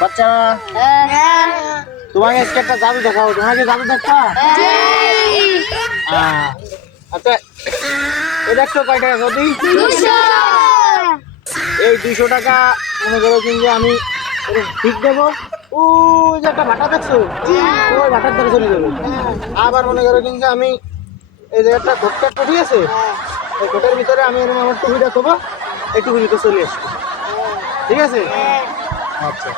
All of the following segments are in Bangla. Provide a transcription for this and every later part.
বাচ্চা তোমাকে আজকে একটা জাদু দেখাবো, তোমাকে জাদু দেখা। আচ্ছা এই দেখছো কয় টাকা কত? এই 200 টাকা মনে করো কিন্তু আমি ঠিক দেবো। ওই যে একটা ভাটা দেখছো, ওই ভাটার দ্বারা চলে যাবে। আবার মনে করো কিন্তু আমি এই যে একটা ঘোটটা টুটি আছে, এই ঘোটের ভিতরে আমি এরকম আমার টুপিটা থবো, এই টুপির ভিতরে চলে আসবো। ঠিক আছে? আচ্ছা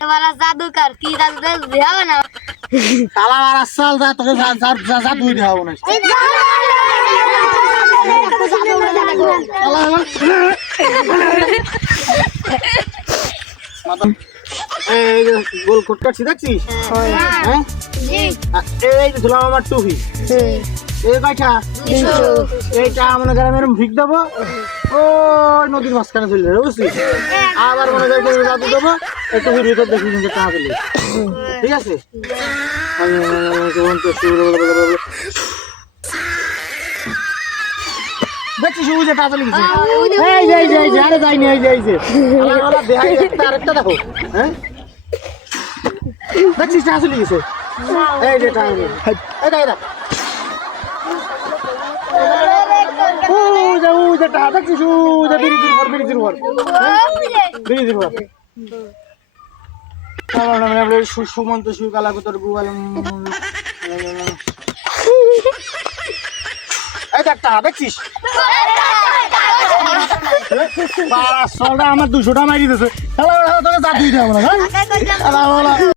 তোমার জাদুকর কি জাদু দেখাবো না? তালা মারার সাল যা তোকে জাদু দেখাবো না। এই যে গোল কোট কাটছি দেখছিস? হ্যাঁ এই যে ধুলাম আমার টুপি, এই কয়টা? এইটা মনে করেন এরকম ভিক দেবো, ওই নদীর মাঝখানে চলে যাবে, বুঝছিস? আবার মনে করেন জাদু দেবো, এই টুপির ভিতর দেখি কিন্তু টাকা চলে যাবে। ঠিক আছে? দেখছিস ওই যে টাকা চলে গেছে। এই যে এই যে আরে যাইনি, এই যে এই যে আরেকটা দেখো। হ্যাঁ দেখছিস টাকা চলে গেছে। এই যে টাকা, এই দেখ ওই যে টাকা দেখছিস, ওই যে ব্রিজের উপর সুমন্ত সুকালা তোর গুগল। এই দেখ টাকা দেখছিস, আমার 200 টাকা মারি দিতেছে। তোকে জাদুই দেবো না।